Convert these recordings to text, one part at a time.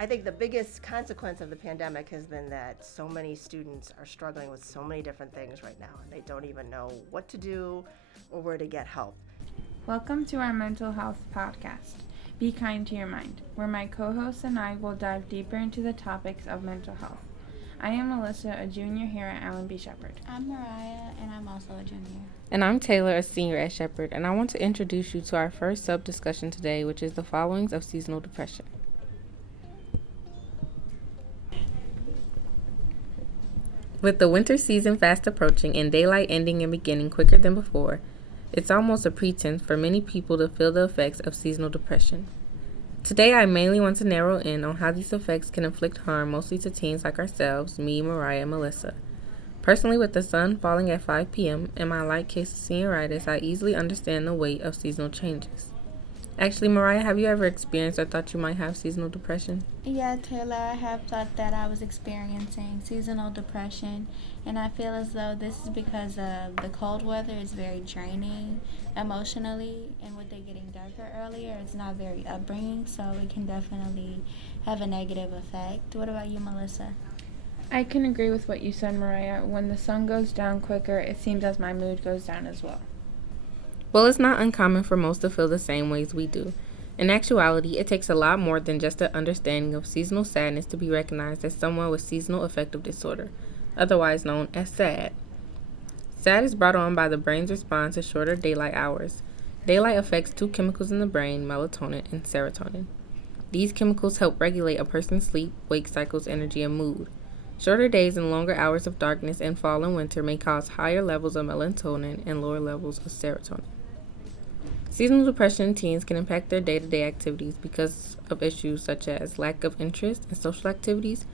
I think the biggest consequence of the pandemic has been that so many students are struggling with so many different things right now, and they don't even know what to do or where to get help. Welcome to our mental health podcast, Be Kind to Your Mind, where my co-hosts and I will dive deeper into the topics of mental health. I am Melisa, a junior here at Allen B. Shepard. I'm Mariah, and I'm also a junior. And I'm Taylor, a senior at Shepard, and I want to introduce you to our first sub-discussion today, which is the followings of seasonal depression. With the winter season fast approaching and daylight ending and beginning quicker than before, it's almost a pretense for many people to feel the effects of seasonal depression. Today, I mainly want to narrow in on how these effects can inflict harm mostly to teens like ourselves, me, Mariah, and Melisa. Personally, with the sun falling at 5 p.m. and my light case of senioritis, I easily understand the weight of seasonal changes. Actually, Mariah, have you ever experienced or thought you might have seasonal depression? Yeah, Taylor, I have thought that I was experiencing seasonal depression, and I feel as though this is because the cold weather is very draining emotionally, and with it getting darker earlier, it's not very upbringing, so it can definitely have a negative effect. What about you, Melisa? I can agree with what you said, Mariah. When the sun goes down quicker, it seems as my mood goes down as well. Well, it's not uncommon for most to feel the same ways we do. In actuality, it takes a lot more than just an understanding of seasonal sadness to be recognized as someone with seasonal affective disorder, otherwise known as SAD. SAD is brought on by the brain's response to shorter daylight hours. Daylight affects two chemicals in the brain, melatonin and serotonin. These chemicals help regulate a person's sleep, wake cycles, energy, and mood. Shorter days and longer hours of darkness in fall and winter may cause higher levels of melatonin and lower levels of serotonin. Seasonal depression in teens can impact their day-to-day activities because of issues such as lack of interest in social activities,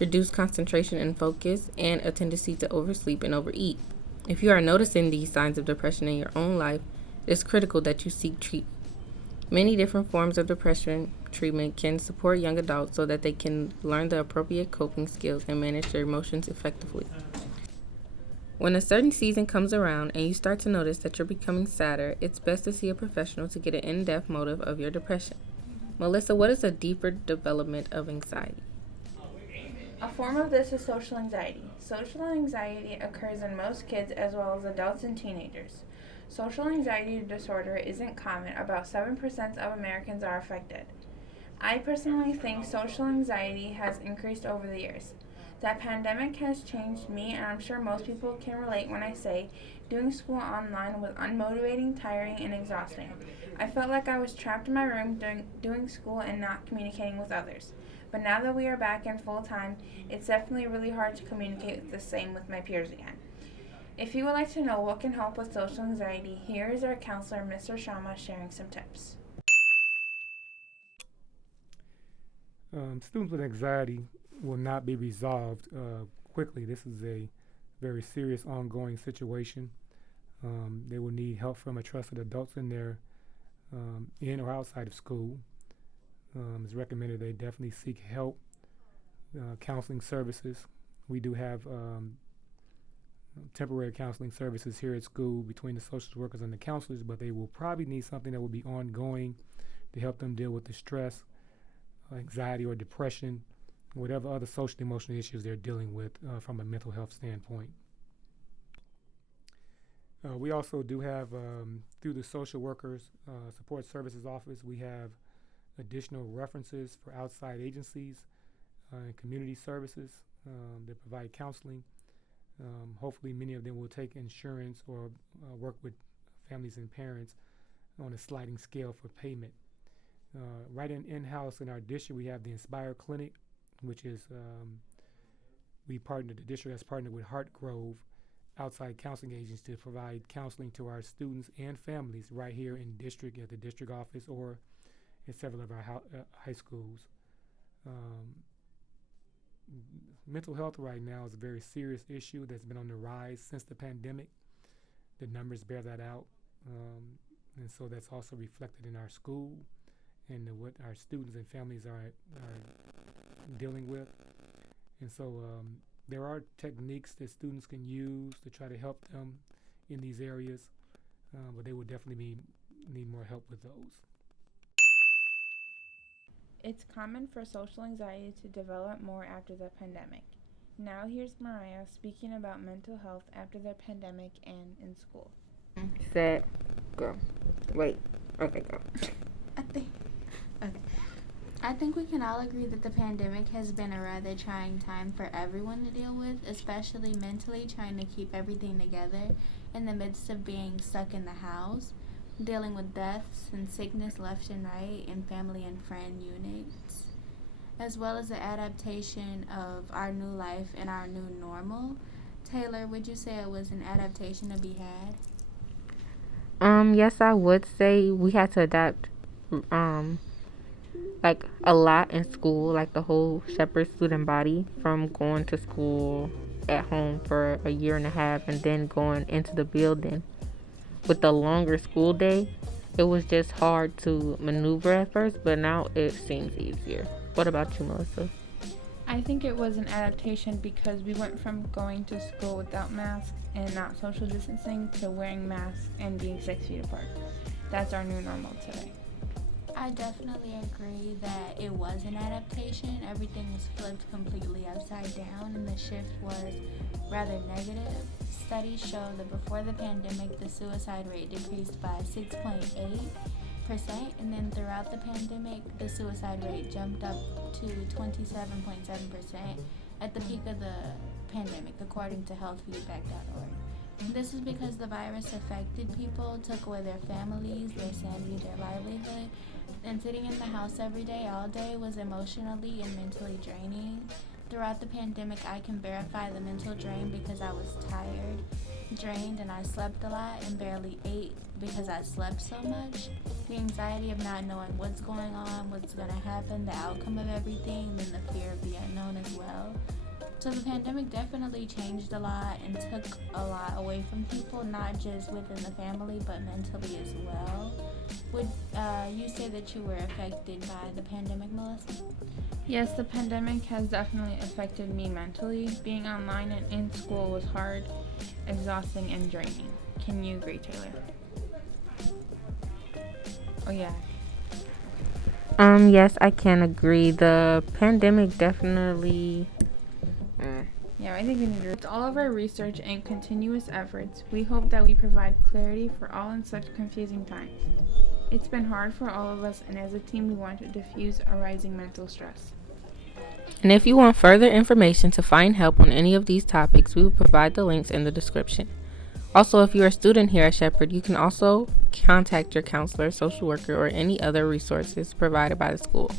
reduced concentration and focus, and a tendency to oversleep and overeat. If you are noticing these signs of depression in your own life, it is critical that you seek treatment. Many different forms of depression treatment can support young adults so that they can learn the appropriate coping skills and manage their emotions effectively. When a certain season comes around and you start to notice that you're becoming sadder, it's best to see a professional to get an in-depth motive of your depression. Melisa, what is a deeper development of anxiety? A form of this is social anxiety. Social anxiety occurs in most kids as well as adults and teenagers. Social anxiety disorder isn't common. About 7% of Americans are affected. I personally think social anxiety has increased over the years. That pandemic has changed me, and I'm sure most people can relate when I say doing school online was unmotivating, tiring, and exhausting. I felt like I was trapped in my room doing school and not communicating with others. But now that we are back in full time, it's definitely really hard to communicate the same with my peers again. If you would like to know what can help with social anxiety, here is our counselor, Mr. Sharma, sharing some tips. Students with anxiety will not be resolved quickly. This is a very serious ongoing situation. They will need help from a trusted adults in their in or outside of school. It's recommended they definitely seek help, counseling services. We do have temporary counseling services here at school between the social workers and the counselors, but they will probably need something that will be ongoing to help them deal with the stress, anxiety, or depression, whatever other social emotional issues they're dealing with from a mental health standpoint. We also do have, through the social workers support services office, we have additional references for outside agencies and community services that provide counseling. Hopefully many of them will take insurance or work with families and parents on a sliding scale for payment. Right in-house in our district, we have the Inspire Clinic, which is the district has partnered with Hartgrove outside counseling agents to provide counseling to our students and families right here in district at the district office or in several of our high schools. Mental health right now is a very serious issue that's been on the rise since the pandemic. The numbers bear that out, and so that's also reflected in our school and what our students and families are dealing with. And so there are techniques that students can use to try to help them in these areas, but they will definitely need more help with those. It's common for social anxiety to develop more after the pandemic. Now here's Mariah speaking about mental health after the pandemic and in school. Set, go. Wait. Okay, go. I think we can all agree that the pandemic has been a rather trying time for everyone to deal with, especially mentally trying to keep everything together in the midst of being stuck in the house, dealing with deaths and sickness left and right in family and friend units, as well as the adaptation of our new life and our new normal. Taylor, would you say it was an adaptation to be had? Yes, I would say we had to adapt, like a lot in school, like the whole Shepard student body, from going to school at home for a year and a half and then going into the building with the longer school day. It was just hard to maneuver at first, but now it seems easier. What about you, Melissa? I think it was an adaptation because we went from going to school without masks and not social distancing to wearing masks and being 6 feet apart. That's our new normal today. I definitely agree that it was an adaptation. Everything was flipped completely upside down and the shift was rather negative. Studies show that before the pandemic, the suicide rate decreased by 6.8%, and then throughout the pandemic, the suicide rate jumped up to 27.7% at the peak of the pandemic, according to healthfeedback.org. This is because the virus affected people, took away their families, their sanity, their livelihood, and sitting in the house every day, all day, was emotionally and mentally draining. Throughout the pandemic, I can verify the mental drain because I was tired, drained, and I slept a lot and barely ate because I slept so much. The anxiety of not knowing what's going on, what's going to happen, the outcome of everything, and then the fear of the unknown as well. So the pandemic definitely changed a lot and took a lot away from people, not just within the family, but mentally as well. Would you say that you were affected by the pandemic, Melissa? Yes, the pandemic has definitely affected me mentally. Being online and in school was hard, exhausting, and draining. Can you agree, Taylor? Oh, yeah. Yes, I can agree. The pandemic definitely. Yeah, I think we need to. With all of our research and continuous efforts, we hope that we provide clarity for all in such confusing times. It's been hard for all of us, and as a team, we want to diffuse our rising mental stress. And if you want further information to find help on any of these topics, we will provide the links in the description. Also, if you're a student here at Shepard, you can also contact your counselor, social worker, or any other resources provided by the school.